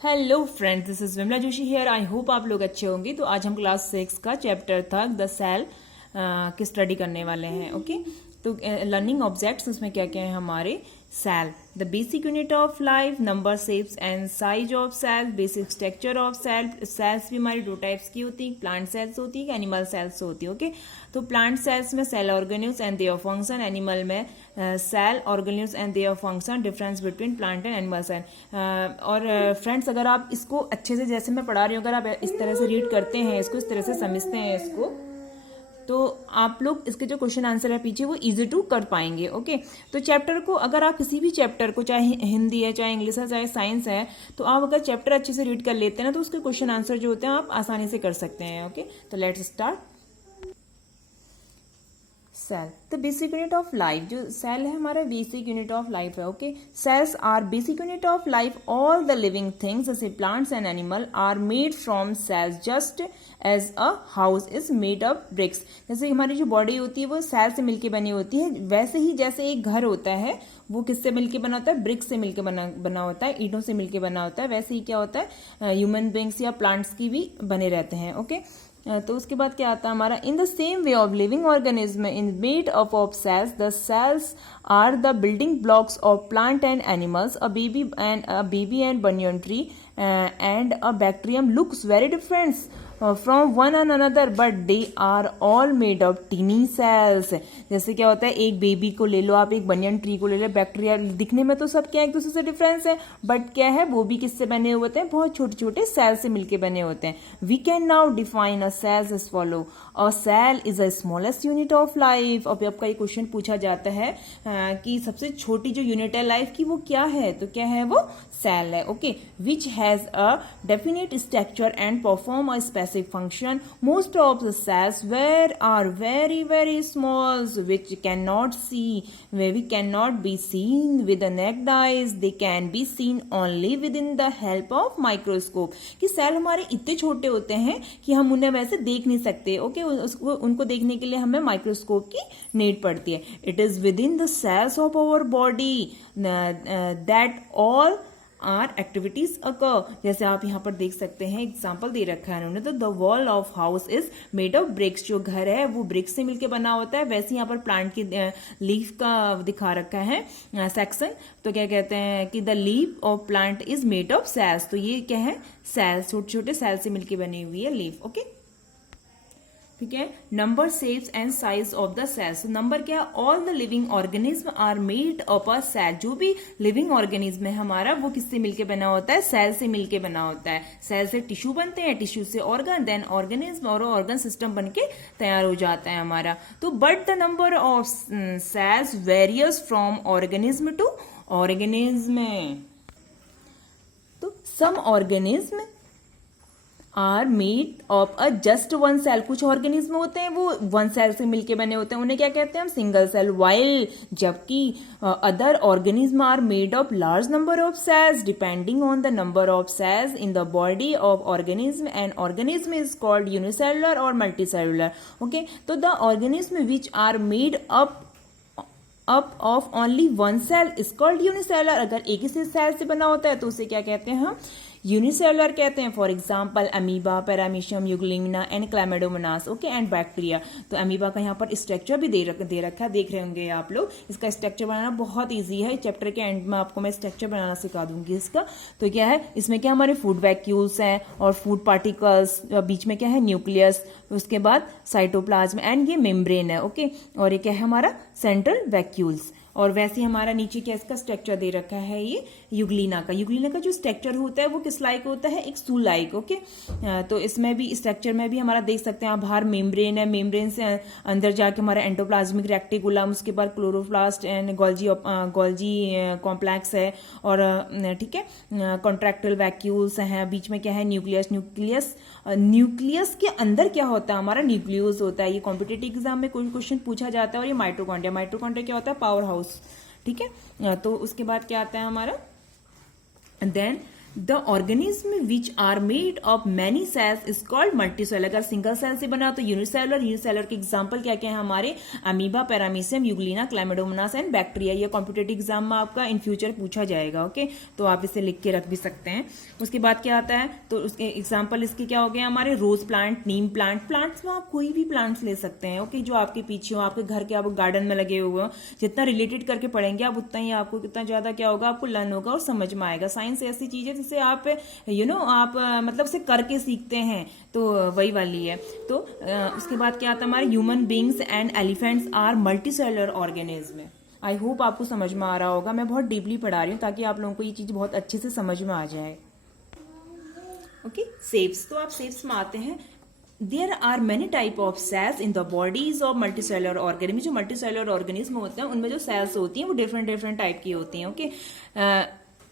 Hello friends, this is Vimla Joshi here. I hope आप लोग अच्छे होंगे। तो आज हम क्लास 6 का चैप्टर था द सेल की स्टडी करने वाले हैं। ओके, तो लर्निंग ऑब्जेक्ट्स उसमें क्या क्या है हमारे cell, the basic unit of life, number shapes and size of cell, basic structure of cell. Cells भी हमारी दो टाइप्स की होती है, प्लांट सेल्स होती है, एनिमल सेल्स होती है। ओके, तो प्लांट सेल्स में cell organelles and their function, animal में cell organelles and their function, difference between plant and animal cell. और फ्रेंड्स, अगर आप इसको अच्छे से जैसे मैं पढ़ा रही हूँ, अगर आप इस तरह से रीड करते हैं इसको, इस तरह से समझते हैं इसको, तो आप लोग इसके जो क्वेश्चन आंसर है पीछे वो इजी टू कर पाएंगे। ओके, तो चैप्टर को अगर आप किसी भी चैप्टर को, चाहे हिंदी है, चाहे इंग्लिश है, चाहे साइंस है, तो आप अगर चैप्टर अच्छे से रीड कर लेते हैं ना, तो उसके क्वेश्चन आंसर जो होते हैं आप आसानी से कर सकते हैं। ओके, तो let's start. Cell, the basic unit of life. जो सेल है हमारा बेसिक यूनिट ऑफ लाइफ है। Okay, cells are basic unit of life. All the living things जैसे plants and animal are made from cells just as a house is made of bricks. जैसे हमारी जो body होती है वो cell से मिलकर बनी होती है, वैसे ही जैसे एक घर होता है वो किससे मिलके बना होता है, ब्रिक्स से मिलके बना होता है, ईंटों से मिलके बना होता है। वैसे ही क्या होता है, ह्यूमन बींग्स या प्लांट्स की भी बने रहते हैं। ओके, तो उसके बाद क्या आता है हमारा, in the same way of living organism in made up of cells, the cells are the building blocks of plant and animals. A baby and banyan tree and a bacterium looks very different from one another, but they are all made of teeny cells। जैसे क्या होता है, एक baby को ले लो आप, एक banyan tree को ले लो, बैक्टीरिया, दिखने में तो सब क्या एक दूसरे से डिफरेंस है, बट क्या है वो भी किससे बने हुए होते हैं, बहुत छोटे छोटे सेल से मिलके बने होते हैं। We can now define a cells as follow. A cell is a smallest unit of life. अब आपका ये क्वेश्चन पूछा जाता है कि सबसे छोटी जो यूनिट है लाइफ की वो क्या है, तो क्या है वो सेल है। Okay, which has a definite structure and perform a specific function. Most of the cells where are very very small which cannot see, where we cannot be seen with the naked eyes, they can be seen only within the help of microscope। कि cell हमारे इतने छोटे होते हैं कि हम उन्हें वैसे देख नहीं सकते। ओके, उनको देखने के लिए हमें माइक्रोस्कोप की नीड पड़ती है। It is within the cells of our body that all are activities occur. जैसे आप यहाँ पर देख सकते हैं, एग्जाम्पल दे रखा है उन्होंने, तो the wall of house is made of BRICS. जो घर है वो ब्रिक्स से मिलकर बना होता है। वैसे यहाँ पर प्लांट की लीफ का दिखा रखा है सेक्शन, तो क्या कहते हैं कि the leaf of plant is made of cells. तो ये क्या है, सेल्स, छोटे छोटे सेल से मिलकर बनी हुई है लीफ। ओके, ठीक है। Number shapes and size of the cells. Number क्या है, all the living organism are made of a cell. जो भी लिविंग ऑर्गेनिज्म है हमारा वो किससे मिलके बना होता है, सेल से मिलके बना होता है। सेल से टिश्यू बनते हैं, टिश्यू से ऑर्गन, देन ऑर्गेनिज्म, और ऑर्गन सिस्टम बनके तैयार हो जाता है हमारा। तो but the number of cells varies from organism to organism. तो some organism are made of a just one cell. कुछ ऑर्गेनिज्म होते हैं वो वन सेल से मिलके बने होते हैं, उन्हें क्या कहते हैं हम, सिंगल सेल। वाइल जबकि other organism are made of large number of cells depending on the number of cells in the body of organism, and organism is called unicellular और मल्टीसेलुलर। ओके, तो the organism which are made up of only one cell is called unicellular. अगर एक ही cell से बना होता है तो उसे क्या कहते हैं हम, यूनिसेलुलर कहते हैं। For example amoeba, paramecium, euglena and chlamydomonas. Okay, and bacteria. तो अमीबा का यहाँ पर स्ट्रक्चर भी दे रखा है, देख रहे होंगे आप लोग। इसका स्ट्रक्चर बनाना बहुत इजी है, चैप्टर के एंड में आपको मैं स्ट्रक्चर बनाना सिखा दूंगी इसका। तो क्या है, इसमें क्या हमारे फूड वैक्यूल्स हैं और फूड पार्टिकल्स, बीच में क्या है न्यूक्लियस, उसके बाद साइटोप्लाज्म एंड ये मेम्ब्रेन है। ओके, और ये क्या है हमारा सेंट्रल वैक्यूल्स। और वैसे हमारा नीचे क्या इसका स्ट्रक्चर दे रखा है, ये यूग्लिना का। यूग्लिना का जो स्ट्रक्चर होता है वो किस लाइक होता है, एक स्टूल लाइक। ओके, तो इसमें भी स्ट्रक्चर में भी हमारा देख सकते हैं आप, बाहर मेम्ब्रेन है, मेम्ब्रेन से अंदर जाके हमारा एंडोप्लाज्मिक रेक्टिकुलम, उसके बाद क्लोरोप्लास्ट एंड गोल्जी कॉम्प्लेक्स है, और ठीक है, कॉन्ट्रैक्टल वैक्यूल्स हैं। बीच में क्या है, न्यूक्लियस के अंदर क्या होता है हमारा, न्यूक्लियस होता है। ये कॉम्पिटिटिव एग्जाम में कोई क्वेश्चन पूछा जाता है। और ये माइटोकॉन्ड्रिया क्या होता है, पावर हाउस। ठीक है, तो उसके बाद क्या आता है हमारा, then the organism which are made of many cells is called multicellular. अगर सिंगल सेल से बना तो यूनिसेलर। यूनिसेलर के एग्जांपल क्या क्या है हमारे, amoeba, paramecium, euglena, chlamydomonas and bacteria. ये कॉम्पिटेटिव एग्जाम में आपका इन फ्यूचर पूछा जाएगा। ओके, तो आप इसे लिख के रख भी सकते हैं। उसके बाद क्या आता है, तो उसके एग्जाम्पल इसके क्या हो गए हमारे, रोज प्लांट, नीम प्लांट। प्लांट्स में आप कोई भी प्लांट्स ले सकते हैं। ओके, जो आपके पीछे हो, आपके घर के आप गार्डन में लगे हुए हो। जितना रिलेटेड करके पढ़ेंगे आप उतना ही आपको कितना ज्यादा क्या होगा, आपको लर्न होगा और समझ में आएगा। साइंस ऐसी चीज है जिसे आप आप मतलब से करके सीखते हैं, तो वही वाली है। तो उसके बाद क्या आता है हमारे, human beings and elephants are multicellular organism. I hope आपको समझ में आ रहा होगा। मैं बहुत डीपली पढ़ा रही हूँ ताकि आप लोगों को ये चीज बहुत अच्छे से समझ में आ जाए। Okay, shapes. तो आप सेप्स में आते हैं। There are many type of cells in the bodies of multicellular organism. जो मल्टीसेलुलर ऑर्गेनिज्म होते हैं उनमें जो सेल्स होती हैं वो डिफरेंट डिफरेंट टाइप की होती हैं। Okay,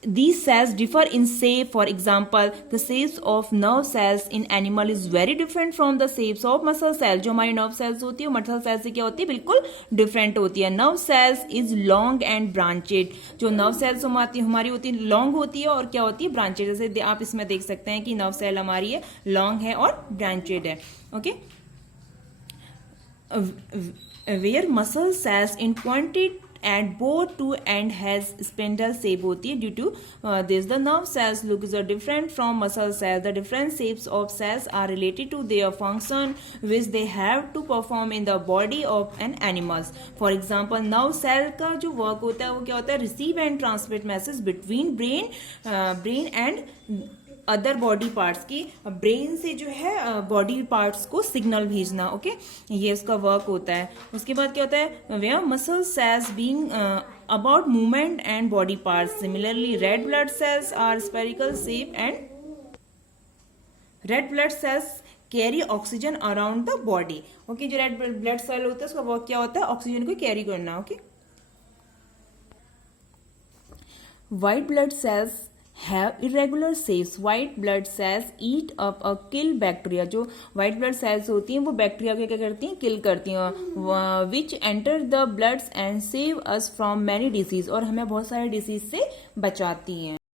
these cells differ in shape. For example, the shapes of nerve cells in animal is very different from the shapes of muscle cells. जो हमारी nerve cells होती है muscle cells से क्या होती है, बिल्कुल different होती है। nerve cells is long and branched. जो nerve cells हमारी होती है long होती है और क्या होती है, branched। जैसे आप इसमें देख सकते हैं कि nerve cell हमारी है long है और branched है। Okay, where muscle cells in quantity at both two end has spindle shape होती है। due to this the nerve cells looks are different from muscle cells. The different shapes of cells are related to their function which they have to perform in the body of an animals. For example, nerve cell का जो work होता है वो क्या होता है, receive and transmit message between brain and other body parts की। Brain से जो है बॉडी पार्ट्स को सिग्नल भेजना। ओके, ये उसका वर्क होता है। उसके बाद क्या होता है, where muscle cells being about movement and body parts. Similarly red blood cells are spherical shape and red blood cells carry oxygen around the body. Okay, जो रेड ब्लड सेल होता है उसका वर्क क्या होता है, ऑक्सीजन को carry करना। Okay, white blood cells have irregular shapes. White blood cells eat up a kill bacteria. जो white blood cells होती हैं वो बैक्टीरिया के क्या करती हैं, किल करती हैं। which enter the bloods and save us from many disease. और हमें बहुत सारे डिसीज से बचाती हैं।